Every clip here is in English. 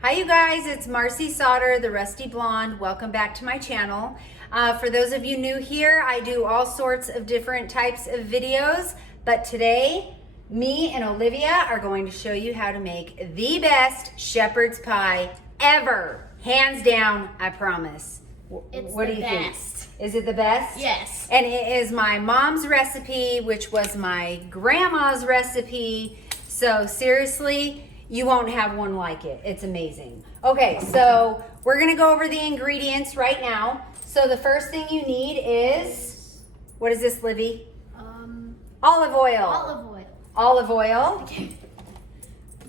Hi you guys, it's Marci Sauter, the Rusty Blonde. Welcome back to my channel. For those of you new here, I do all sorts of different types of videos, but today, me and Olivia are going to show you how to make the best shepherd's pie ever. Hands down, I promise. It's what the do you best. think? Is it the best? Yes. And it is my mom's recipe, which was my grandma's recipe. So seriously, you won't have one like it. It's amazing. Okay, so we're gonna go over the ingredients right now. So the first thing you need is, what is this, Livy? Olive oil. Olive oil. Olive oil.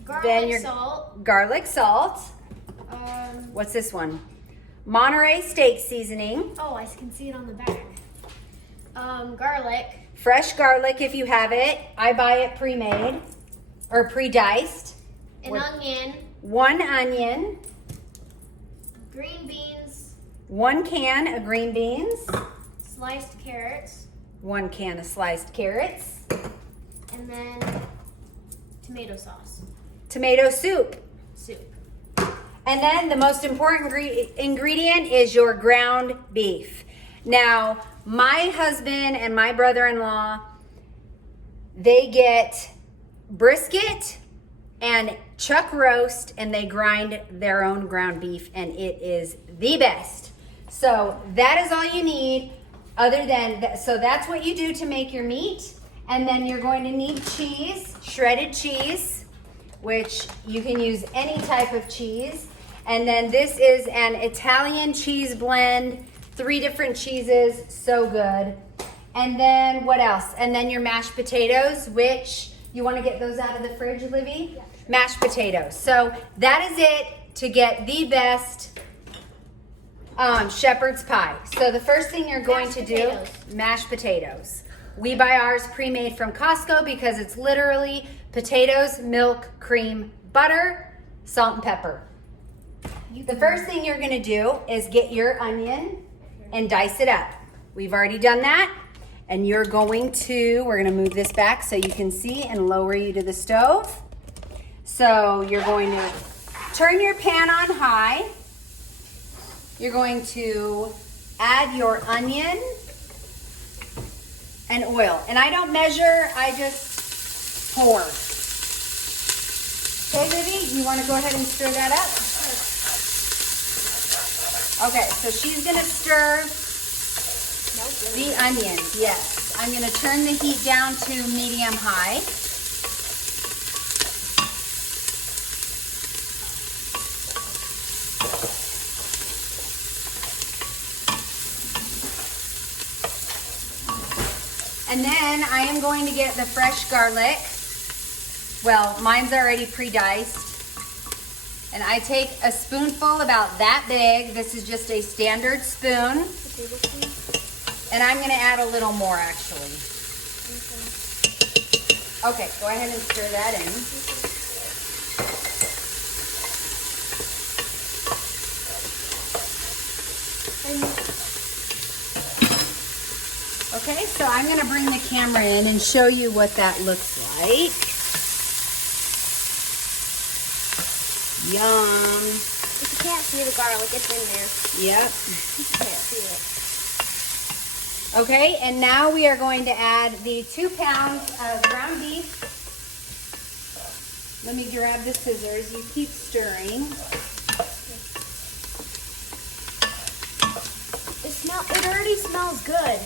Garlic salt. Garlic salt. What's this one? Monterey steak seasoning. Oh, I can see it on the back. Garlic. Fresh garlic if you have it. I buy it pre-made or pre-diced. An onion. 1 onion. Green beans. 1 can of green beans. Sliced carrots. 1 can of sliced carrots. And then tomato sauce. Tomato soup. Soup. And then the most important ingredient is your ground beef. Now, my husband and my brother-in-law, they get brisket and chuck roast, and they grind their own ground beef, and it is the best. So that is all you need. Other than that, so that's what you do to make your meat. And then you're going to need cheese, shredded cheese, which you can use any type of cheese. And then this is an Italian cheese blend, 3 different cheeses, so good. And then what else? And then your mashed potatoes, which you want to get those out of the fridge, Livy? Yeah. Mashed potatoes. So that is it to get the best shepherd's pie. So the first thing you're going to do, mashed potatoes. We buy ours pre-made from Costco because it's literally potatoes, milk, cream, butter, salt and pepper. The first thing you're gonna do is get your onion and dice it up. We've already done that. And you're going to, we're gonna move this back so you can see and lower you to the stove. So you're going to turn your pan on high. You're going to add your onion and oil. And I don't measure, I just pour. Okay, Livy, you wanna go ahead and stir that up? Okay, so she's gonna stir the onions, yes. I'm gonna turn the heat down to medium high. And then I am going to get the fresh garlic. Well, mine's already pre-diced. And I take a spoonful about that big. This is just a standard spoon. And I'm gonna add a little more actually. Okay, go ahead and stir that in. Okay, so I'm gonna bring the camera in and show you what that looks like. Yum. If you can't see the garlic, it's in there. Yep. You can't see it. Okay, and now we are going to add the 2 pounds of ground beef. Let me grab the scissors. You keep stirring. It already smells good.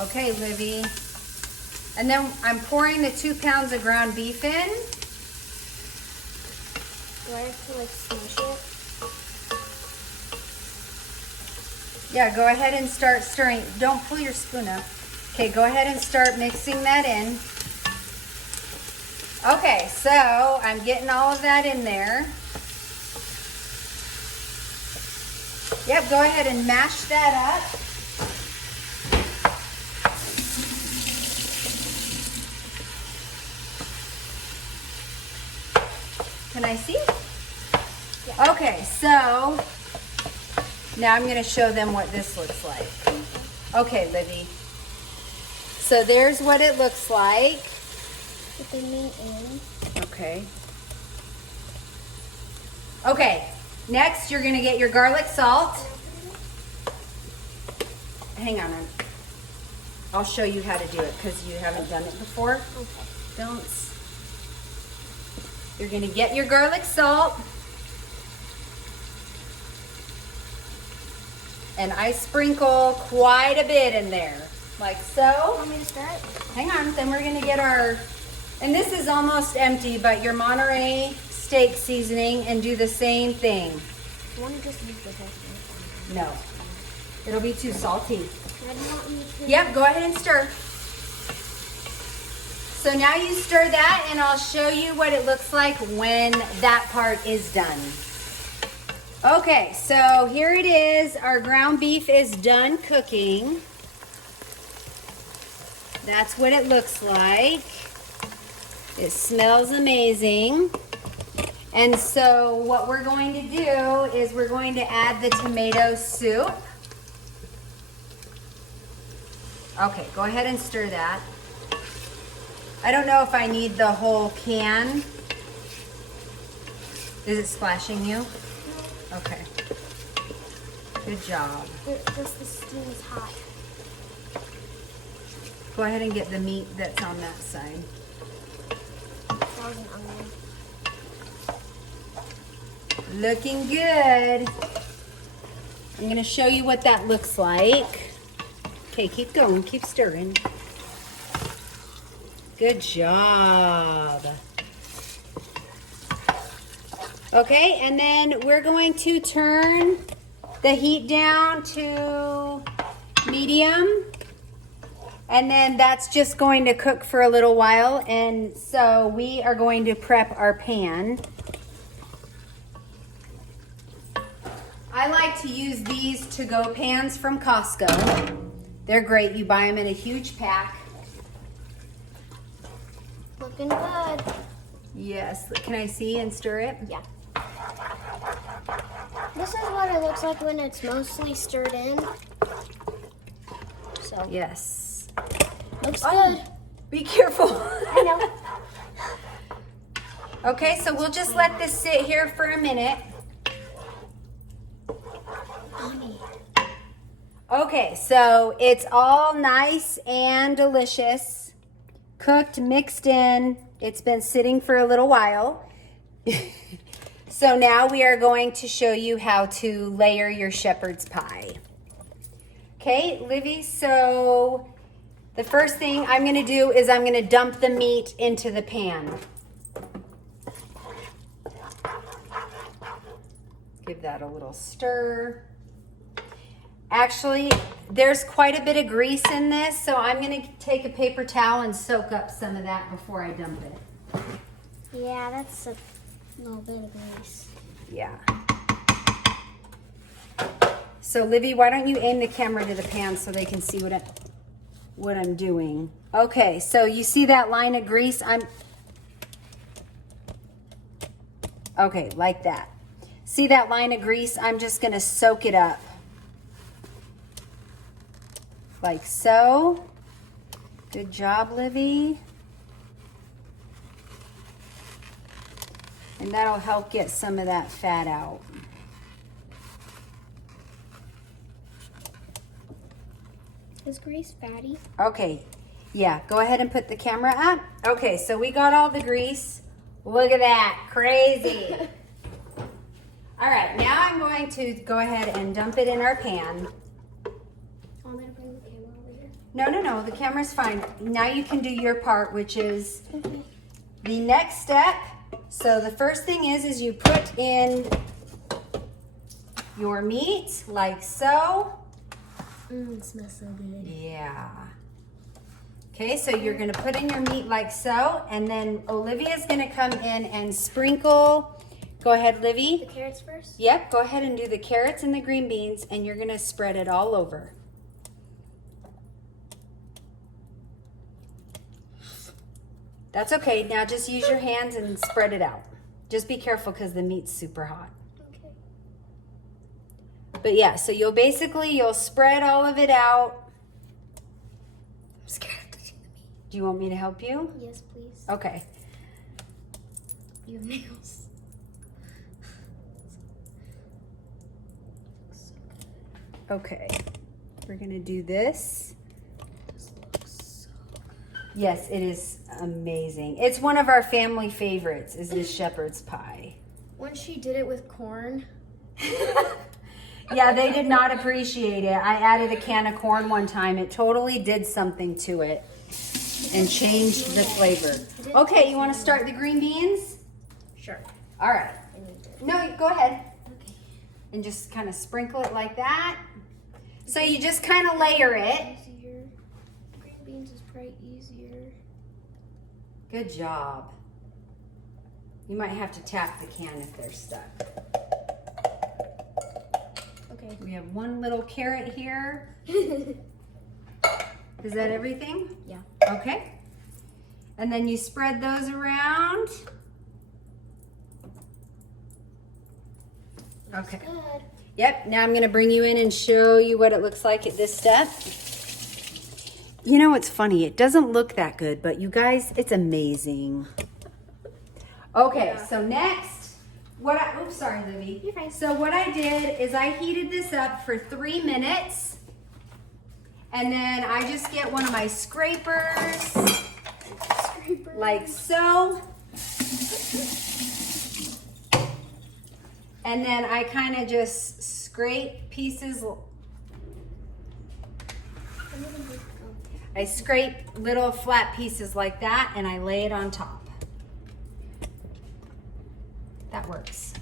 Okay, Livy. And then I'm pouring the 2 pounds of ground beef in. Do I have to like smush it? Yeah, go ahead and start stirring. Don't pull your spoon up. Okay, go ahead and start mixing that in. Okay, so I'm getting all of that in there. Yep, go ahead and mash that up. Can I see? Yeah. Okay, so now I'm gonna show them what this looks like. Okay, Livy. So there's what it looks like. Put the meat in. Okay. Okay, next you're gonna get your garlic salt. Hang on, I'll show you how to do it because you haven't done it before. Okay. You're gonna get your garlic salt. And I sprinkle quite a bit in there, like so. Want me to start? Hang on, then we're gonna get our, and this is almost empty, but your Monterey steak seasoning, and do the same thing. I want to just use the whole thing. No, it'll be too salty. I don't want me to. Yep, go ahead and stir. So now you stir that, and I'll show you what it looks like when that part is done. Okay, so here it is. Our ground beef is done cooking. That's what it looks like. It smells amazing. And so what we're going to do is we're going to add the tomato soup. Okay, go ahead and stir that. I don't know if I need the whole can. Is it splashing you? Okay. Good job. Just the steam is hot. Go ahead and get the meat that's on that side. That was an onion. Looking good. I'm going to show you what that looks like. Okay, keep going. Keep stirring. Good job. Okay, and then we're going to turn the heat down to medium. And then that's just going to cook for a little while. And so we are going to prep our pan. I like to use these to-go pans from Costco. They're great. You buy them in a huge pack. Looking good. Yes. Can I see and stir it? Yeah. This is what it looks like when it's mostly stirred in. So, Yes. looks good. Be careful. I know. Okay, so we'll just let this sit here for a minute. Okay, so it's all nice and delicious. Cooked, mixed in. It's been sitting for a little while. So now we are going to show you how to layer your shepherd's pie. Okay, Livy, so the first thing I'm gonna do is I'm gonna dump the meat into the pan. Give that a little stir. Actually, there's quite a bit of grease in this, so I'm gonna take a paper towel and soak up some of that before I dump it. Yeah, that's a little bit of grease. Yeah. So Livy, why don't you aim the camera to the pan so they can see what I'm doing. Okay, so you see that line of grease? Okay, like that. See that line of grease? I'm just gonna soak it up. Like so. Good job, Livy. And that'll help get some of that fat out. Is grease fatty? Okay, yeah, go ahead and put the camera up. Okay, so we got all the grease. Look at that, crazy. All right, now I'm going to go ahead and dump it in our pan. I'm gonna bring the camera over here. No, the camera's fine. Now you can do your part, which is the next step. So the first thing is you put in your meat like so. It smells so good. Yeah. Okay, so you're gonna put in your meat like so, and then Olivia's gonna come in and sprinkle. Go ahead, Livy. The carrots first? Yep, go ahead and do the carrots and the green beans, and you're gonna spread it all over. That's okay, now just use your hands and spread it out. Just be careful because the meat's super hot. Okay. But yeah, so you'll spread all of it out. I'm scared of touching the meat. Do you want me to help you? Yes, please. Okay. Your nails. Okay. We're gonna do this. This looks so good. Yes, it is amazing. It's one of our family favorites, is this shepherd's pie. When she did it with corn. Yeah, they did not appreciate it. I added a can of corn one time. It totally did something to it and changed the flavor. Okay, you want to start the green beans? Sure. All right. I need it. No, go ahead. Okay. And just kind of sprinkle it like that. So you just kind of layer it. Easier. Green beans is probably easier. Good job. You might have to tap the can if they're stuck. Okay. We have one little carrot here. Is that everything? Yeah. Okay. And then you spread those around. Okay. Good. Yep, now I'm gonna bring you in and show you what it looks like at this step. You know, it's funny, it doesn't look that good, but you guys, it's amazing. Okay, so next, oops, sorry, Livy. You're fine. So what I did is I heated this up for 3 minutes, and then I just get one of my scrapers, Scraper. like so. And then I kind of just scrape pieces. I scrape little flat pieces like that and I lay it on top. That works.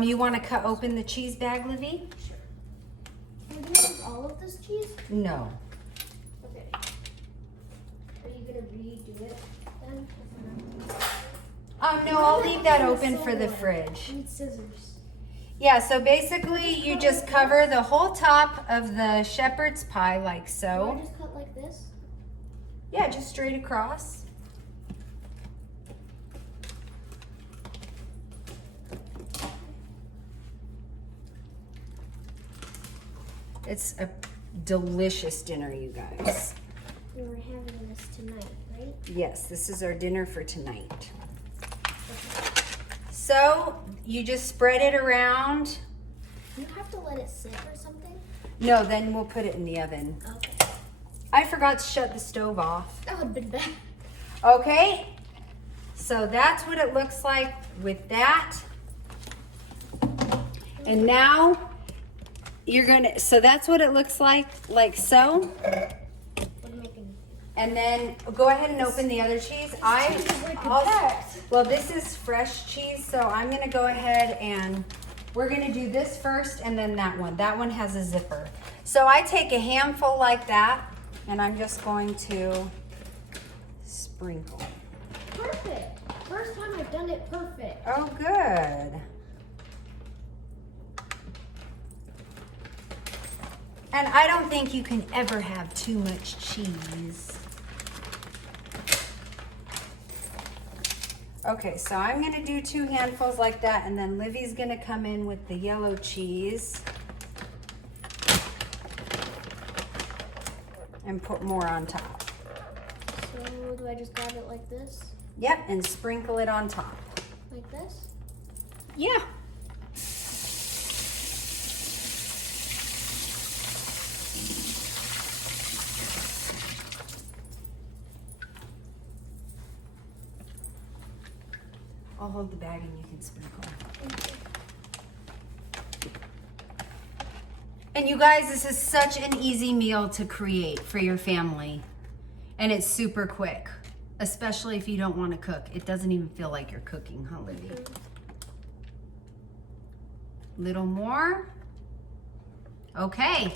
You want to cut open the cheese bag, Livy? Sure. Are we gonna use all of this cheese? No. Okay. Are you gonna redo it then? No, I'll leave that open for the fridge. I need scissors. Yeah, so basically you just cover the whole top of the shepherd's pie like Do I so. just cut like this? Yeah, just straight across. It's a delicious dinner, you guys. And we're having this tonight, right? Yes, this is our dinner for tonight. So you just spread it around. You have to let it sit or something? No, then we'll put it in the oven. Okay. I forgot to shut the stove off. That would have been bad. Okay, so that's what it looks like with that. And now you're gonna, so that's what it looks like so. What am I making? And then go ahead and open the other cheese. Well, this is fresh cheese, so I'm gonna go ahead and we're gonna do this first and then that one. That one has a zipper. So I take a handful like that and I'm just going to sprinkle. Perfect. First time I've done it perfect. Oh, good. And I don't think you can ever have too much cheese. Okay, so I'm gonna do 2 handfuls like that, and then Livy's gonna come in with the yellow cheese and put more on top. So do I just grab it like this? Yep, and sprinkle it on top. Like this? Yeah. I'll hold the bag and you can sprinkle. And you guys, this is such an easy meal to create for your family. And it's super quick, especially if you don't want to cook. It doesn't even feel like you're cooking, huh, Livy? Little more. Okay.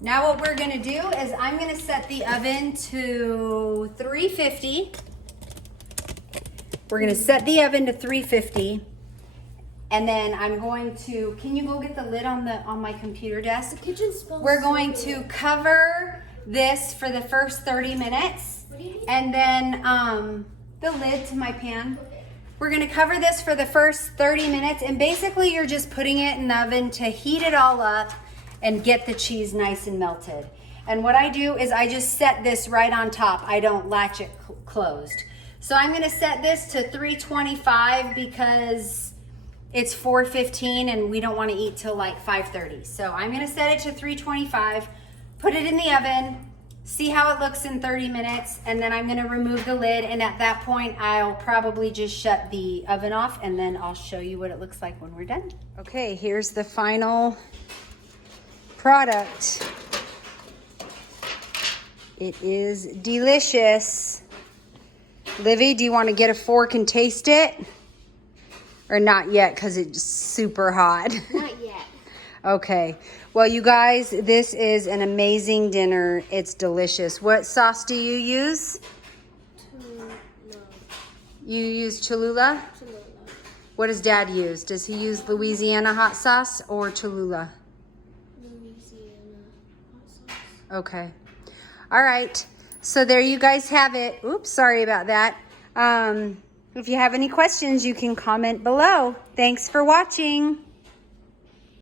Now what we're gonna do is I'm gonna set the oven to 350. We're gonna set the oven to 350. And then I'm going to, can you go get the lid on my computer desk? The kitchen smells We're so going good. to cover this for the first 30 minutes. What do you mean? And then the lid to my pan. We're gonna cover this for the first 30 minutes and basically you're just putting it in the oven to heat it all up and get the cheese nice and melted. And what I do is I just set this right on top. I don't latch it closed. So I'm gonna set this to 325 because it's 4:15 and we don't wanna eat till like 5:30. So I'm gonna set it to 325, put it in the oven, see how it looks in 30 minutes, and then I'm gonna remove the lid, and at that point I'll probably just shut the oven off, and then I'll show you what it looks like when we're done. Okay, here's the final product. It is delicious. Livy, do you want to get a fork and taste it? Or not yet because it's super hot? Not yet. Okay. Well, you guys, this is an amazing dinner. It's delicious. What sauce do you use? You use Cholula? Cholula. What does Dad use? Does he use Louisiana hot sauce or Cholula? Louisiana hot sauce. Okay. All right. So there you guys have it. Oops, sorry about that. If you have any questions, you can comment below. Thanks for watching.